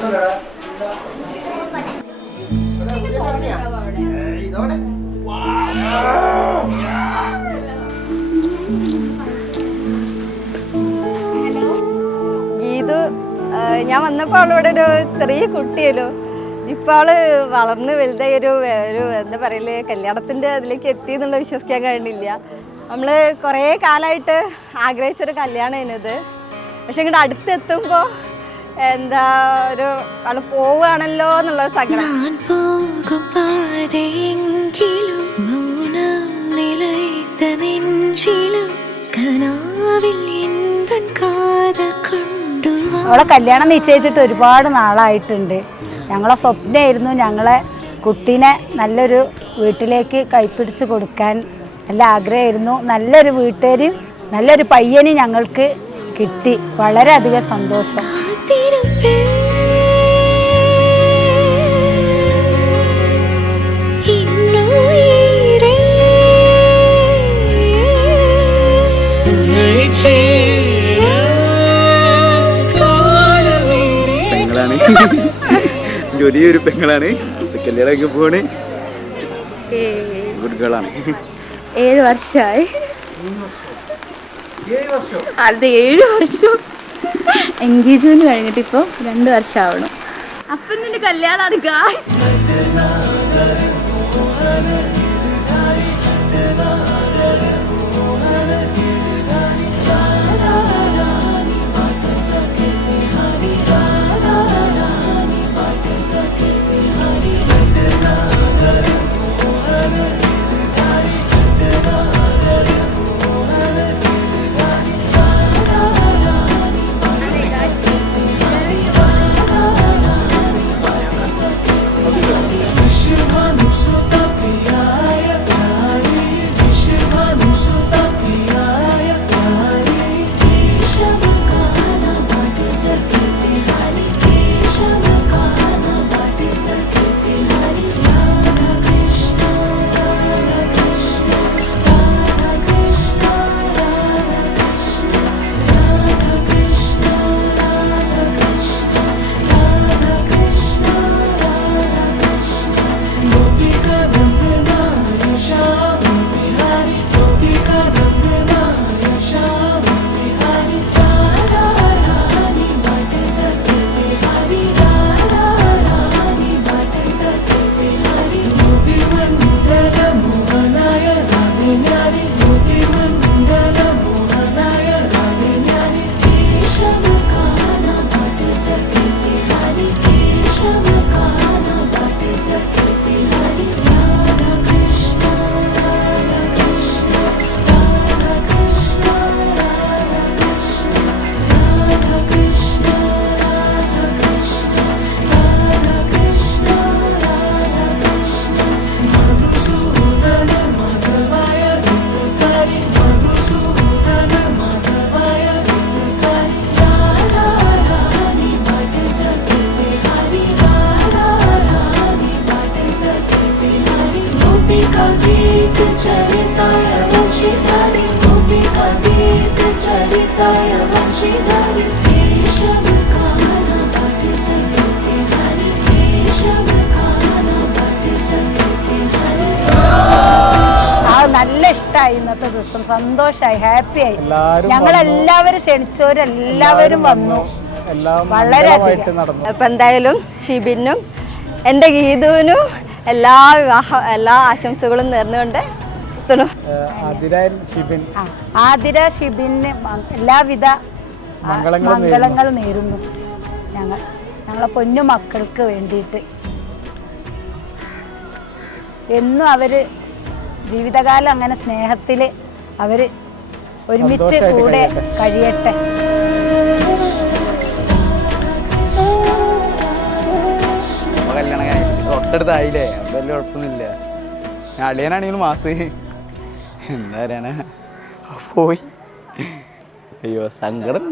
ഇത് ഞാൻ വന്നപ്പോൾ അവളോടെ ഒരു ചെറിയ കുട്ടിയല്ലോ, ഇപ്പോൾ അവള് വളർന്ന് വലുതായി ഒരു എന്താ പറയല് കല്യാണത്തിൻ്റെ അതിലേക്ക് എത്തി എന്നുള്ള വിശ്വസിക്കാൻ കഴിയുന്നില്ല. നമ്മൾ കുറേ കാലമായിട്ട് ആഗ്രഹിച്ചൊരു കല്യാണം ഇത്. പക്ഷെ ഇങ്ങോട്ട് അടുത്തെത്തുമ്പോൾ എന്താ ഒരു അവള് പോവുകയാണല്ലോ എന്നുള്ള സങ്കടം. അവളെ കല്യാണം നിശ്ചയിച്ചിട്ട് ഒരുപാട് നാളായിട്ടുണ്ട്. ഞങ്ങളെ സ്വപ്നമായിരുന്നു ഞങ്ങളെ കുട്ടീനെ നല്ലൊരു വീട്ടിലേക്ക് കൈപ്പിടിച്ച് കൊടുക്കാൻ. നല്ല ആഗ്രഹമായിരുന്നു. നല്ലൊരു വീട്ടുകാരും നല്ലൊരു പയ്യനും ഞങ്ങൾക്ക് കിട്ടി. വളരെയധികം സന്തോഷം. ജോലിയൊരു പെങ്ങളാണ്, കല്യാണമൊക്കെ പോവാണ്. ഗുഡ് ഗേളാണ്. 7 വർഷമായി. അത് 7 വർഷം. എൻഗേജ്മെന്റ് കഴിഞ്ഞിട്ട് ഇപ്പോൾ 2 വർഷം ആവണം. അപ്പം നിന്റെ കല്യാണമാണ്. നല്ല ഇഷ്ടമായി. ഇന്നത്തെ ദിവസം സന്തോഷമായി, ഹാപ്പിയായി. ഞങ്ങളെല്ലാവരും ക്ഷണിച്ചവരെല്ലാവരും വന്നു. വളരെ അപ്പം എന്തായാലും ഷിബിനും എൻ്റെ ഗീതുവിനും എല്ലാ ആശംസകളും നേർന്നുകൊണ്ട് ആതിര ഷിബിന് എല്ലാവിധ മംഗളങ്ങൾ നേരുന്നു. ഞങ്ങളെ പൊന്നു മക്കൾക്ക് വേണ്ടിയിട്ട് എന്നും അവര് ജീവിതകാലം അങ്ങനെ സ്നേഹത്തിൽ അവർ ഒരുമിച്ച് കൂടെ കഴിയട്ടെ. കല്യാണം തൊട്ടടുത്തായില്ലേ, അപ്പം വലിയ കുഴപ്പമൊന്നുമില്ല. അളിയനാണെങ്കിലും മാസ് എന്താ പറയാനാ പോയി. അയ്യോ സങ്കടം.